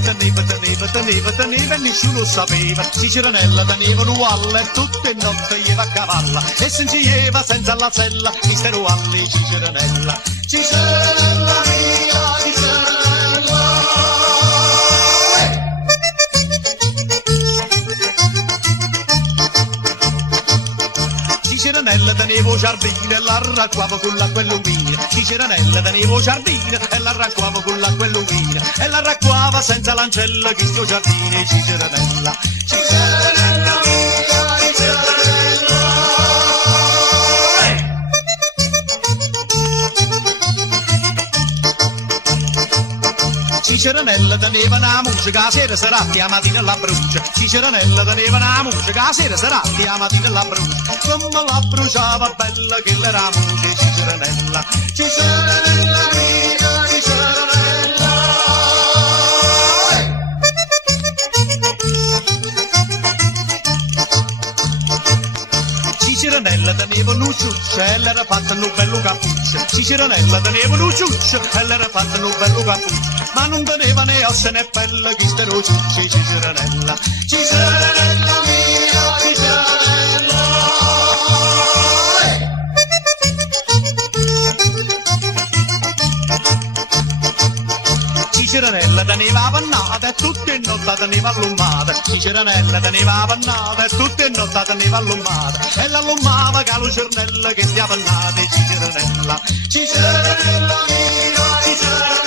teneva e nessuno lo sapeva. Ciceranella teneva un ualle e tutte notte ieva a cavalla e si ieva senza la sella, mister ualle Ciceranella. Ciceranella mia, Ciceranella. Ciceranella teneva un giardino e l'arracquava con l'acqua e l'umina. Ciceranella teneva un giardino e l'arracquava con l'acqua e l'umina. E l'arracquava senza l'ancella che sto giardino Ciceranella. Ciceranella mia, Ciceranella. Ciceranella teneva una musica, la sera saratti, la mattina la brucia. Ciceranella teneva una musica, la sera saratti, la mattina la brucia. Come la bruciava bella che l'era la musica Ciceranella. Ciceranella mia, Ciceranella. Ciceranella teneva un ciuccio e l'era fatta un bello cappuccio. Ciceranella teneva un ciuccio e l'era fatta un bello cappuccio. Ma non teneva né ossa né pelle che stero ciucci Ciceranella. Ciceranella mia, Ciceranella. Ciceranella teneva la pannata e tutte notte teneva allumata. Ciceranella teneva la pannata e tutte notte teneva allumata. E l'allumava che la lucernella che stia pannata Ciceranella. Ciceranella mia, Ciceranella.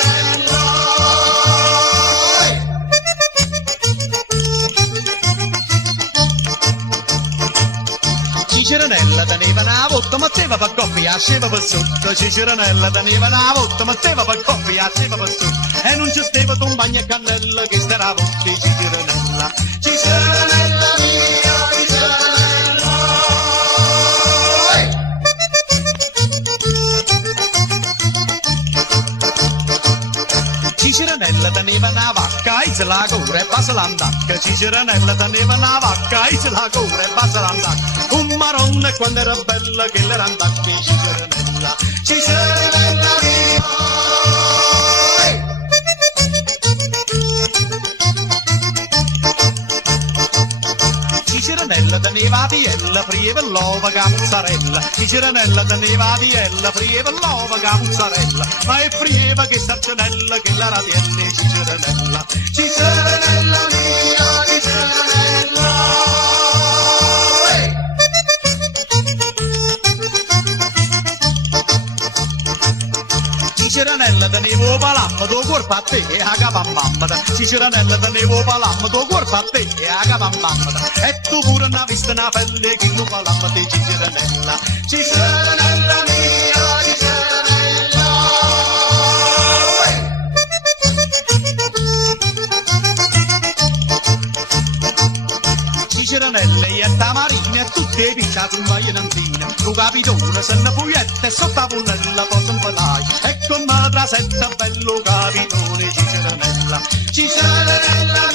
Ciceranella teneva una volta, metteva per coppia, asceva per sotto. Ciceranella teneva una volta, metteva per coppia, asceva per sotto. E non ci stava un bagno a cannella che stava votti Ciceranella. Ciceranella mia, Ciceranella. Ciceranella teneva una vacca, e se la cura e passa l'andacca. Ciceranella teneva una vacca, e se la cura e passa l'andacca. Un maronna quando era bella che l'era andacca Ciceranella. Ciceranella mia. Ciceranella teneva la piella, frieva l'ova che mozzarella. Ciceranella teneva la piella, frieva l'ova che mozzarella. Ma è frieva che sarcinella che la ratienne Ciceranella. Ciceranella mia, Ciceranella. Ciceranella teneva un palamma, tuo corpo a te e a capo a mamma. Ciceranella teneva un palamma, tuo corpo a te e a capo a mamma. E tu pure ne hai visto una pelle che non palamma di Ciceranella. Ciceranella mia, Ciceranella. Ciceranella e tamarina e tutte picciate un paio d'antina. Tu capitone se ne puglietta e sotto la punnella posso impalare. E come trasetta bello capitone Ciceranella. Ciceranella